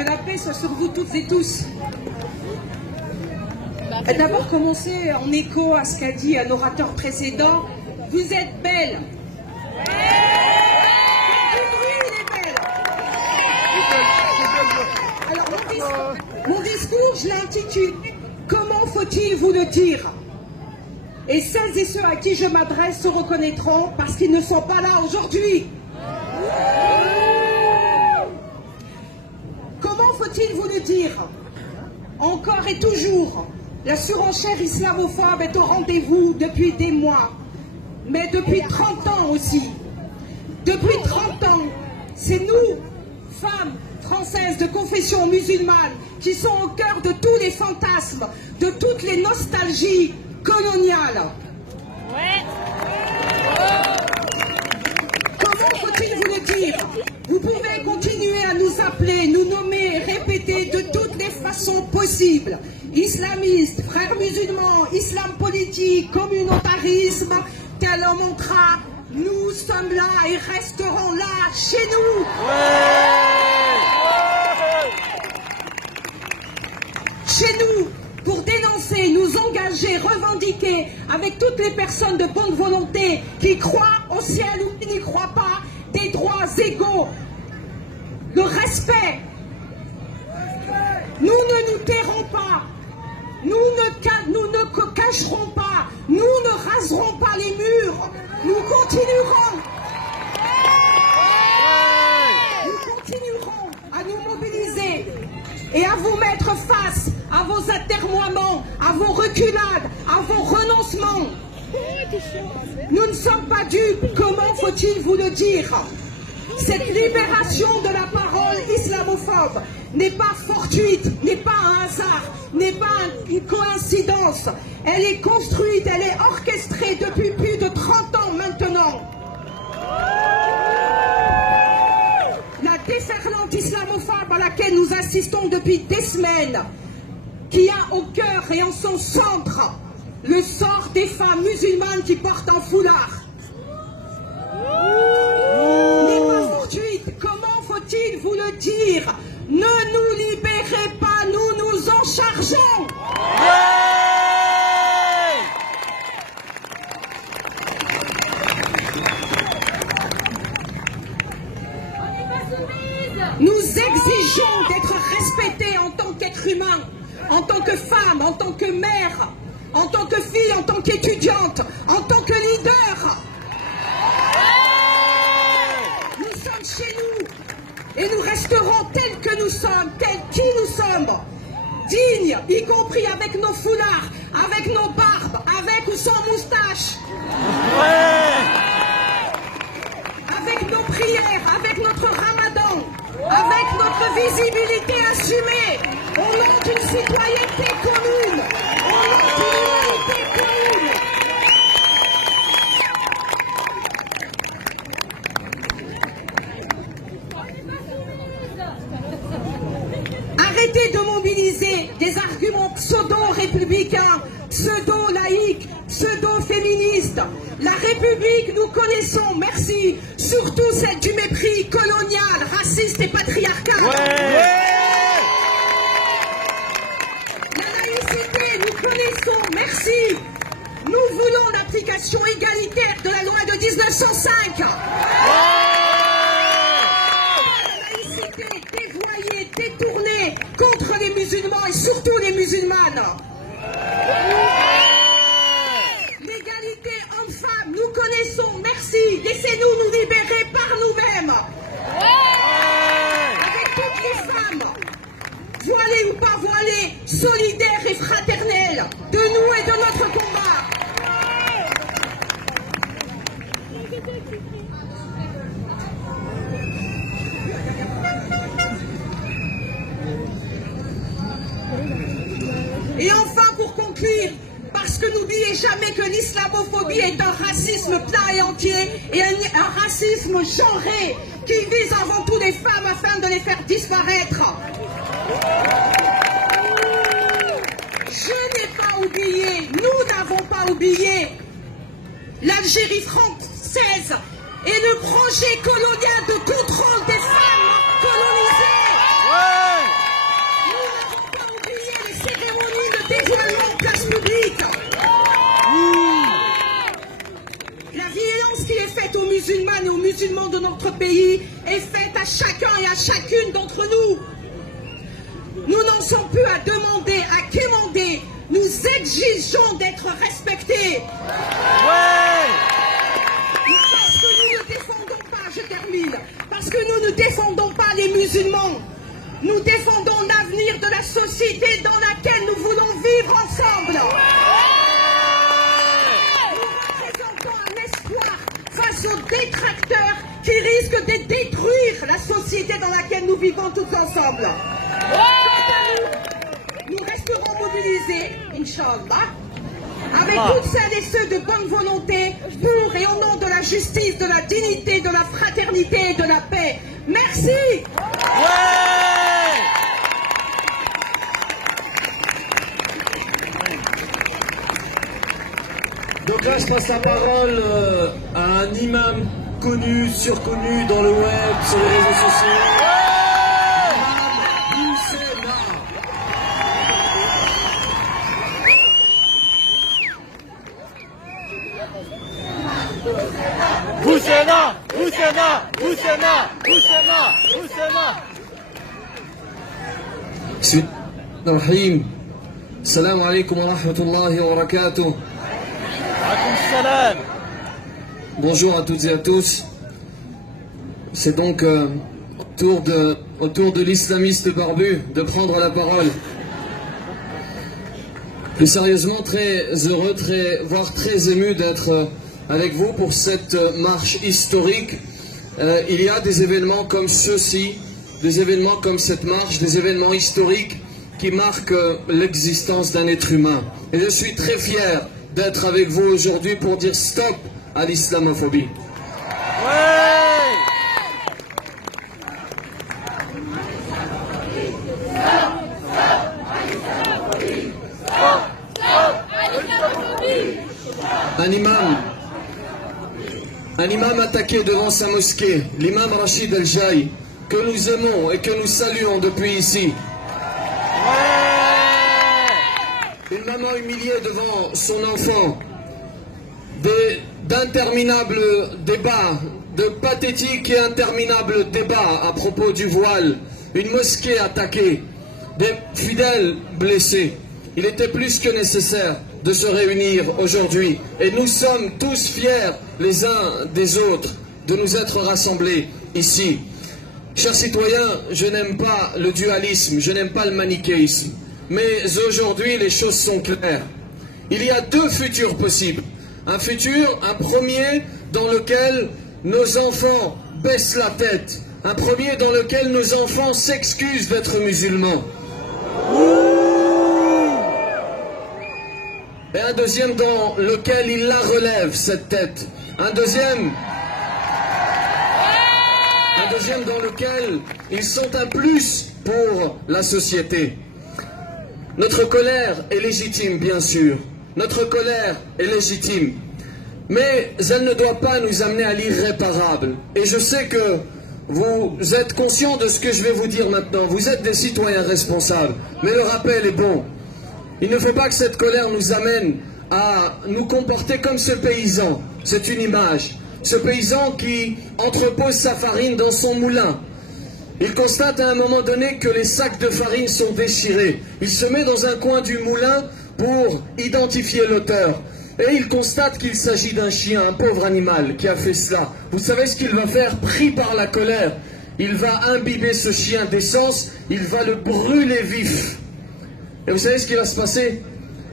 Que la paix soit sur vous toutes et tous. D'abord commencer en écho à ce qu'a dit un orateur précédent. Vous êtes belle. Alors mon discours, je l'intitule « Comment faut-il vous le dire ?» Et celles et ceux à qui je m'adresse se reconnaîtront parce qu'ils ne sont pas là aujourd'hui. Comment faut-il vous le dire? Encore et toujours, la surenchère islamophobe est au rendez-vous depuis des mois, mais depuis 30 ans aussi. Depuis 30 ans, c'est nous, femmes françaises de confession musulmane, qui sont au cœur de tous les fantasmes, de toutes les nostalgies coloniales. Comment faut-il vous le dire? Vous pouvez continuer à nous appeler, nous nommer, répéter de toutes les façons possibles. Islamistes, frères musulmans, islam politique, communautarisme, tel un mantra, nous sommes là et resterons là, chez nous. Chez nous, pour dénoncer, nous engager, revendiquer avec toutes les personnes de bonne volonté qui croient au ciel ou qui n'y croient pas, des droits égaux, le respect. Nous ne nous tairons pas, nous ne cacherons pas, nous ne raserons pas les murs, nous continuerons. Nous continuerons à nous mobiliser et à vous mettre face à vos atermoiements, à vos reculades, à vos renoncements. Nous ne sommes pas dupes, comment faut-il vous le dire? Cette libération de la parole islamophobe n'est pas fortuite, n'est pas un hasard, n'est pas une coïncidence. Elle est construite, elle est orchestrée depuis plus de 30 ans maintenant. La déferlante islamophobe à laquelle nous assistons depuis des semaines, qui a au cœur et en son centre le sort des femmes musulmanes qui portent un foulard. N'est pas fortuite, comment faut-il vous le dire? Ne nous libérez pas, nous nous en chargeons. Nous exigeons d'être respectés en tant qu'êtres humains, en tant que femme, en tant que mère, en tant que fille, en tant qu'étudiante, en tant que leader. Nous sommes chez nous et nous resterons tels que nous sommes, tels qui nous sommes, dignes, y compris avec nos foulards, avec nos barbes, avec ou sans moustache, avec nos prières, avec notre ramadan, avec notre visibilité assumée, au nom d'une citoyenneté commune, au nom d'une humanité commune. Arrêtez de mobiliser des arguments pseudo-républicains, pseudo-laïques, pseudo-féministes. La République, nous connaissons, merci, surtout celle du mépris colonial, raciste et patriarcal. La laïcité, nous connaissons, merci. Nous voulons l'application égalitaire de la loi de 1905. La laïcité dévoyée, détournée contre les musulmans et surtout les musulmanes. L'égalité homme-femme, nous connaissons, merci. Laissez-nous nous libérer par nous-mêmes. Avec toutes les femmes, voilées ou pas voilées, solidaires et fraternelles, de nous et de notre combat. Et enfin, pour conclure, parce que n'oubliez jamais que l'islamophobie est un racisme plein et entier et un racisme genré qui vise avant tout les femmes afin de les faire disparaître. Je n'ai pas oublié, nous n'avons pas oublié l'Algérie française et le projet colonial de contrôle des femmes colonisées. musulmans de notre pays est faite à chacun et à chacune d'entre nous. Nous n'en sommes plus à demander, à quémander. Nous exigeons d'être respectés. Parce que nous ne défendons pas, je termine, parce que nous ne défendons pas les musulmans. Nous défendons l'avenir de la société dans laquelle nous voulons vivre ensemble. Nous représentons un espoir face aux détracteurs qui risquent de détruire la société dans laquelle nous vivons tous ensemble. Nous resterons mobilisés, Inch'Allah, avec toutes celles et ceux de bonne volonté pour et au nom de la justice, de la dignité, de la fraternité et de la paix. Merci. Donc là, je passe la parole à un imam connu, surconnu dans le web, sur les réseaux sociaux. Boussena, Boussena, Boussena, Boussena, Boussena. Bismillahirrahmanirrahim. Assalamu alaikum wa rahmatullahi wa barakatuh. Bonjour à toutes et à tous. C'est donc au tour de l'islamiste barbu de prendre la parole. Plus sérieusement, très heureux, voire très ému d'être avec vous pour cette marche historique. Il y a des événements comme ceux-ci, des événements comme cette marche, des événements historiques qui marquent l'existence d'un être humain. Et je suis très fier d'être avec vous aujourd'hui pour dire stop à l'islamophobie. Un imam attaqué devant sa mosquée, l'imam Rachid El-Jaï, que nous aimons et que nous saluons depuis ici. Une maman humiliée devant son enfant, d'interminables débats, de pathétiques et interminables débats à propos du voile, une mosquée attaquée, des fidèles blessés. Il était plus que nécessaire de se réunir aujourd'hui et nous sommes tous fiers les uns des autres de nous être rassemblés ici. Chers citoyens, je n'aime pas le dualisme, je n'aime pas le manichéisme. Mais aujourd'hui, les choses sont claires. Il y a deux futurs possibles. Un futur, un premier, dans lequel nos enfants baissent la tête. Un premier dans lequel nos enfants s'excusent d'être musulmans. Et un deuxième dans lequel ils la relèvent, cette tête. Un deuxième dans lequel ils sont un plus pour la société. Notre colère est légitime, bien sûr. Notre colère est légitime. Mais elle ne doit pas nous amener à l'irréparable. Et je sais que vous êtes conscients de ce que je vais vous dire maintenant. Vous êtes des citoyens responsables. Mais le rappel est bon. Il ne faut pas que cette colère nous amène à nous comporter comme ce paysan. C'est une image. Ce paysan qui entrepose sa farine dans son moulin. Il constate à un moment donné que les sacs de farine sont déchirés. Il se met dans un coin du moulin pour identifier l'auteur. Et il constate qu'il s'agit d'un chien, un pauvre animal qui a fait cela. Vous savez ce qu'il va faire? Pris par la colère, il va imbiber ce chien d'essence, il va le brûler vif. Et vous savez ce qui va se passer?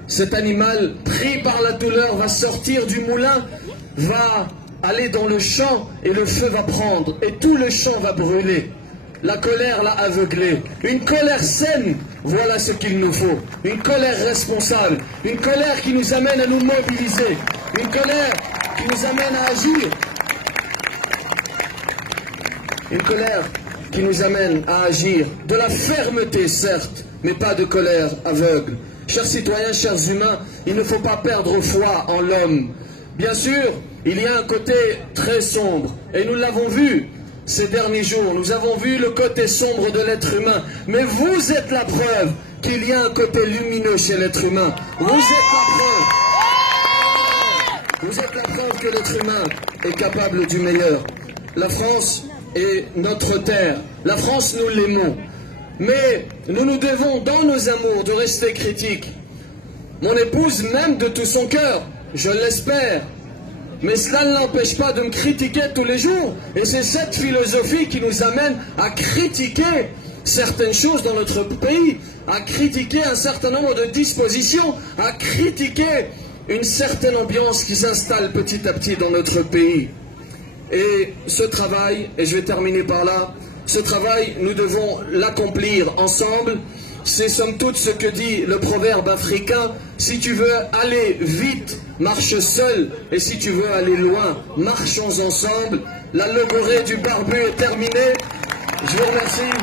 Cet animal, pris par la douleur, va sortir du moulin, va aller dans le champ et le feu va prendre. Et tout le champ va brûler. La colère l'a aveuglé. Une colère saine, voilà ce qu'il nous faut. Une colère responsable. Une colère qui nous amène à nous mobiliser. Une colère qui nous amène à agir. Une colère qui nous amène à agir. De la fermeté, certes, mais pas de colère aveugle. Chers citoyens, chers humains, il ne faut pas perdre foi en l'homme. Bien sûr, il y a un côté très sombre. Et nous l'avons vu ces derniers jours. Nous avons vu le côté sombre de l'être humain. Mais vous êtes la preuve qu'il y a un côté lumineux chez l'être humain. Vous êtes la preuve. Vous êtes la preuve que l'être humain est capable du meilleur. la France est notre terre. La France, nous l'aimons. Mais nous nous devons, dans nos amours, de rester critiques. Mon épouse m'aime de tout son cœur, je l'espère. Mais cela ne l'empêche pas de me critiquer tous les jours. Et c'est cette philosophie qui nous amène à critiquer certaines choses dans notre pays, à critiquer un certain nombre de dispositions, à critiquer une certaine ambiance qui s'installe petit à petit dans notre pays. Et ce travail, et je vais terminer par là, ce travail, nous devons l'accomplir ensemble. C'est somme toute ce que dit le proverbe africain: si tu veux aller vite, marche seul, et si tu veux aller loin, marchons ensemble. La logorrhée du barbu est terminée. Je vous remercie.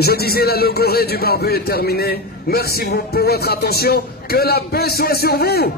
Je disais, la logorrhée du barbu est terminée. Merci pour votre attention. Que la paix soit sur vous.